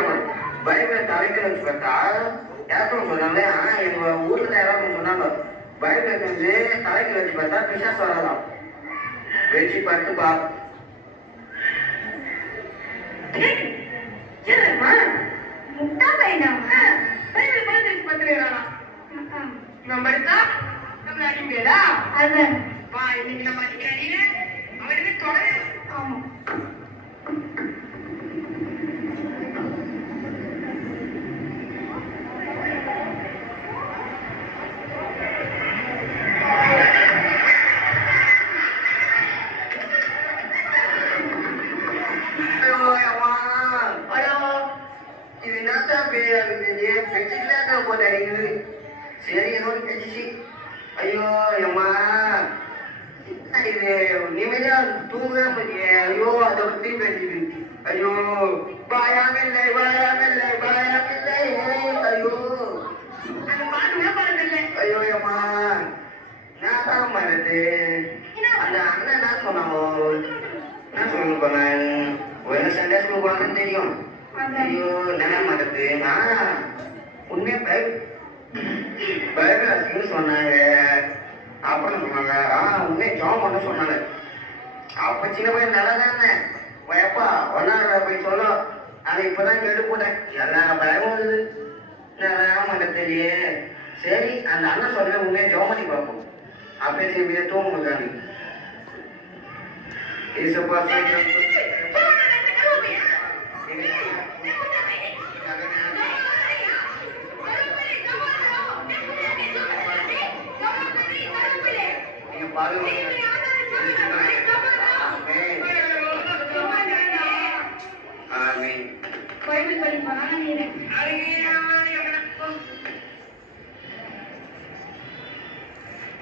தெரியாம பைபிளை தலைக்கு வச்சு பார்த்தா யாரும் சொன்னாங்க. ஆனா எங்க ஊர்ல யாராவது சொன்னாங்க பைபிளை வந்து தலைக்கு வச்சு பார்த்தா பிசாசு வரலாம். வச்சு பார்த்து பா முட்டா பையனாமா பைபிள் பார்த்து வச்சு பார்த்துருக்கானா நம்ம எடுத்தா நம்ம அடிப்பேடா அதான் வா இன்னைக்கு நம்ம அடிக்கிற அவனுக்கு தொடரே. ஆமா சரி ஏதோ கழிச்சு ஐயோ அம்மா நிம்மதியா தூங்க ஐயோ அதை பத்தி பேசிட்டு ஐயோ பாயாமில்லை பாயாமில்லை பாயாமில்லை ஐயோ ஐயோ அம்மா நான் தான் மறந்து அந்த அண்ணன் என்ன சொன்னாங்க என்ன சொல்லுங்க ஒரு சண்டே ஸ்கூல் போனாங்கன்னு தெரியும். ஐயோ என்ன மறந்து நான் உண்மையா பைபிள் சொன்னாங்க. அப்புறம் சொன்னாங்க உண்மையை ஜாம் பண்ண சொன்னாங்க. அப்ப சின்ன பையன் நல்லா தானே எப்பா ஒன்னாங்க போய் சொல்லும். அதை இப்பதான் கேட்டு போட்டேன் எல்லா பயமும் வருது மாட்ட தெரிய. சரி அந்த அண்ணன் சொல்ல உண்மையை ஜாம் பண்ணி பார்ப்போம். அப்படியே சரி தூங்க முடியாது.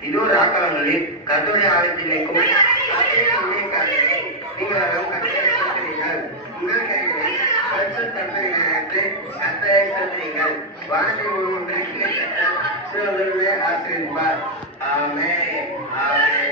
இதோ ராக்காலங்களில் கர்த்தருடைய ஆலயத்தில் நிற்கும் நீங்களும் கர்த்தரை உங்கள் கைகளை பரிசுத்த கர்த்தரிடமிருந்து கர்த்தரை செலுத்துங்கள். வானத்தில் ஒருவருக்கு சிறுவர்களே ஆசீர்வதிப்பார். ஆமென் ஆமென்.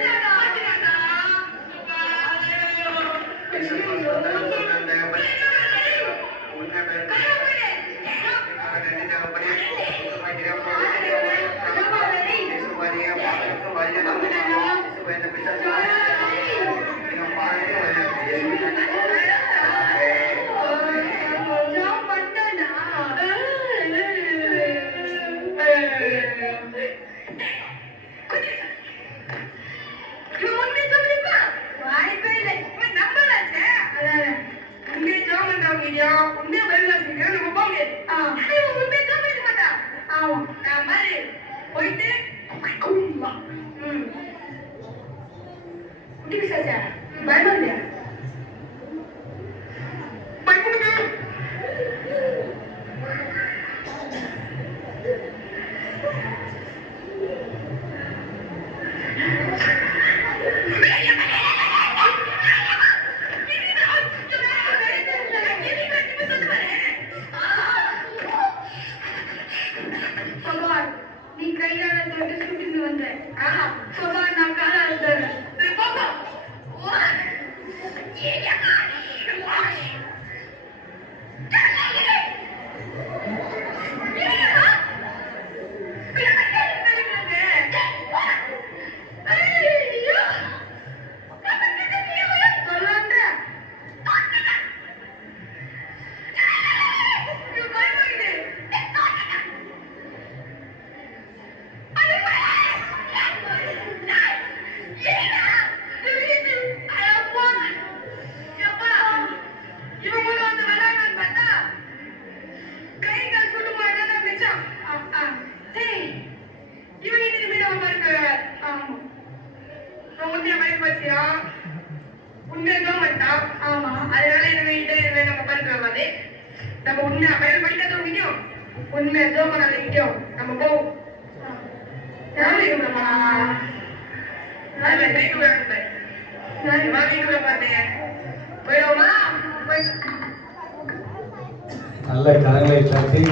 நம்ம உண்மை பைபிள் படிக்காத வீடியும் உண்மை ஜோம் பண்ணாத வீடியும் நம்ம போவோம். நல்ல கரங்களை தட்டி